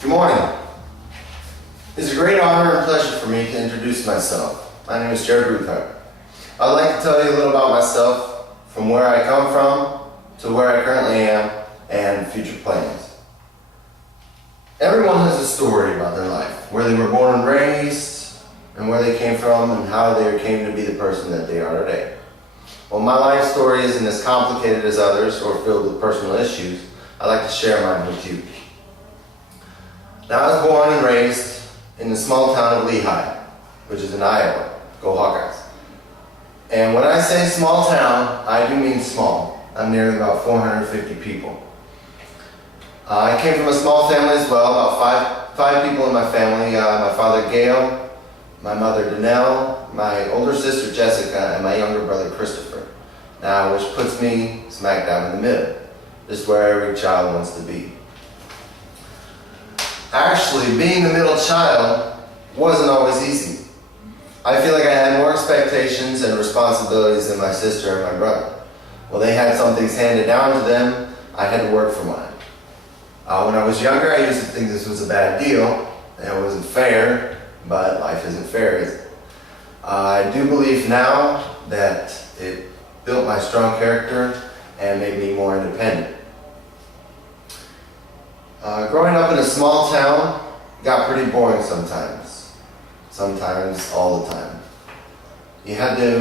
Good morning. It's a great honor and pleasure for me to introduce myself. My name is Jared Ruthart. I'd like to tell you a little about myself, from where I come from to where I currently am and future plans. Everyone has a story about their life, where they were born and raised and where they came from and how they came to be the person that they are today. Well, my life story isn't as complicated as others or filled with personal issues. I'd like to share mine with you. Now, I was born and raised in the small town of Lehigh, which is in Iowa. Go Hawkeyes. And when I say small town, I do mean small. I'm nearly about 450 people. I came from a small family as well, about five people in my family. My father Gail, my mother Danelle, my older sister Jessica, and my younger brother Christopher. Now, which puts me smack dab in the middle. This is where every child wants to be. Actually, being the middle child wasn't always easy. I feel like I had more expectations and responsibilities than my sister and my brother. Well, they had some things handed down to them. I had to work for mine. When I was younger, I used to think this was a bad deal. It wasn't fair, but life isn't fair, is it? I do believe now that it built my strong character and made me more independent. Growing up in a small town got pretty boring sometimes all the time. You had to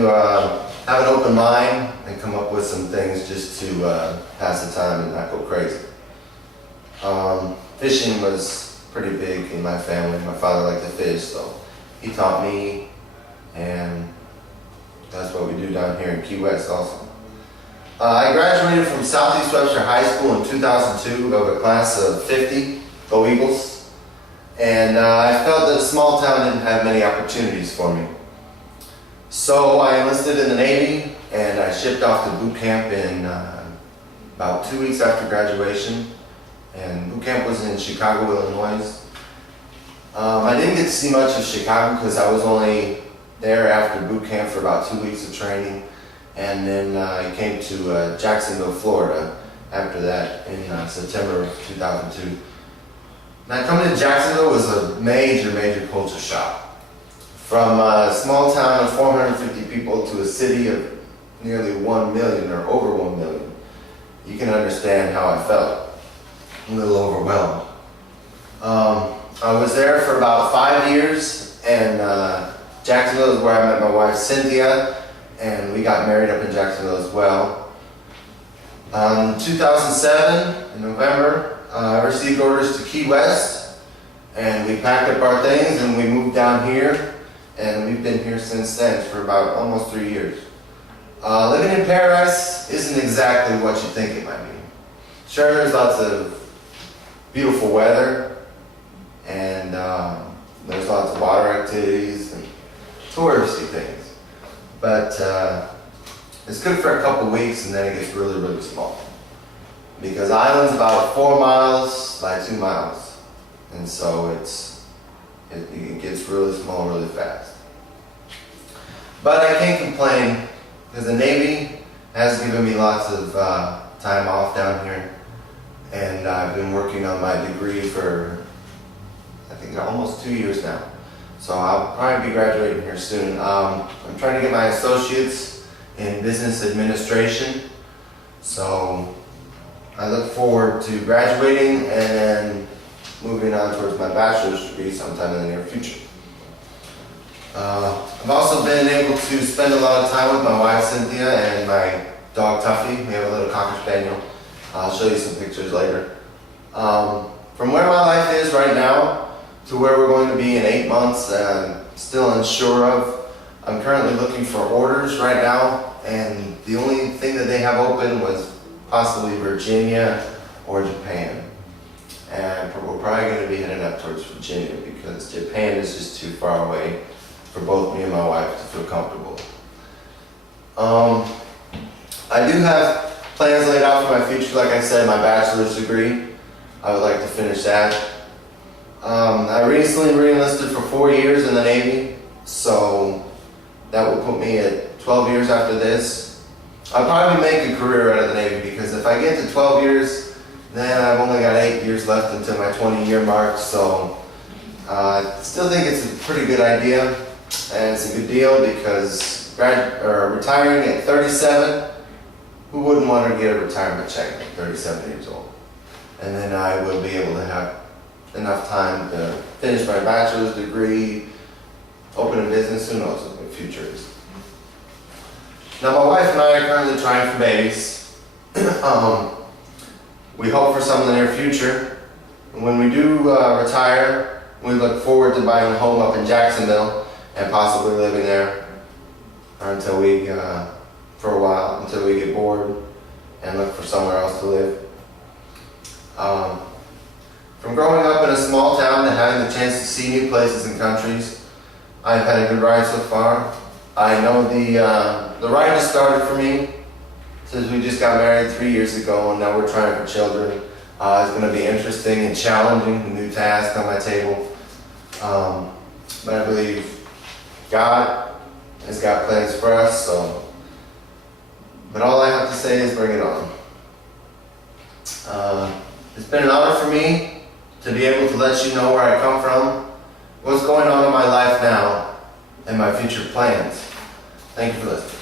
have an open mind and come up with some things just to pass the time and not go crazy. Fishing was pretty big in my family. My father liked to fish, so he taught me, and that's what we do down here in Key West also. I graduated from Southeast Webster High School in 2002 of a class of 50, go Eagles, and I felt that a small town didn't have many opportunities for me. So I enlisted in the Navy, and I shipped off to boot camp in about 2 weeks after graduation, and boot camp was in Chicago, Illinois. I didn't get to see much of Chicago because I was only there after boot camp for about 2 weeks of training. And then I came to Jacksonville, Florida after that in September of 2002. Now, coming to Jacksonville was a major culture shock. From a small town of 450 people to a city of nearly 1 million or over 1 million. You can understand how I felt. A little overwhelmed. I was there for about 5 years, and Jacksonville is where I met my wife Cynthia, and we got married up in Jacksonville as well. In 2007, in November, I received orders to Key West, and we packed up our things and we moved down here, and we've been here since then for about almost 3 years. Living in Paris isn't exactly what you think it might be. Sure, there's lots of beautiful weather, and there's lots of water activities and touristy things. But it's good for a couple weeks, and then it gets really small. Because island's about 4 miles by 2 miles. And so it gets really small really fast. But I can't complain, because the Navy has given me lots of time off down here. And I've been working on my degree for, I think, almost 2 years now. So I'll probably be graduating here soon. I'm trying to get my associates in business administration. So I look forward to graduating and then moving on towards my bachelor's degree sometime in the near future. I've also been able to spend a lot of time with my wife Cynthia and my dog Tuffy. We have a little Cocker Spaniel. I'll show you some pictures later. From where my life is right now to where we're going to be in 8 months that I'm still unsure of. I'm currently looking for orders right now, and the only thing that they have open was possibly Virginia or Japan. And we're probably going to be heading up towards Virginia because Japan is just too far away for both me and my wife to feel comfortable. I do have plans laid out for my future. Like I said, my bachelor's degree, I would like to finish that. I recently re-enlisted for 4 years in the Navy, so that will put me at 12 years after this. I'll probably make a career out of the Navy, because if I get to 12 years, then I've only got 8 years left until my 20-year mark, so I still think it's a pretty good idea, and it's a good deal because retiring at 37, who wouldn't want to get a retirement check at 37 years old? And then I will be able to have enough time to finish my bachelor's degree, open a business, who knows what the future is. Now my wife and I are currently trying for babies. We hope for some in the near future. And when we do retire, we look forward to buying a home up in Jacksonville and possibly living there until for a while, until we get bored and look for somewhere else to live. From growing up in a small town to having the chance to see new places and countries, I've had a good ride so far. I know the ride has started for me since we just got married 3 years ago, and now we're trying for children. It's going to be interesting and challenging, a new task on my table. But I believe God has got plans for us, but all I have to say is bring it on. It's been an honor for me to be able to let you know where I come from, what's going on in my life now, and my future plans. Thank you for listening.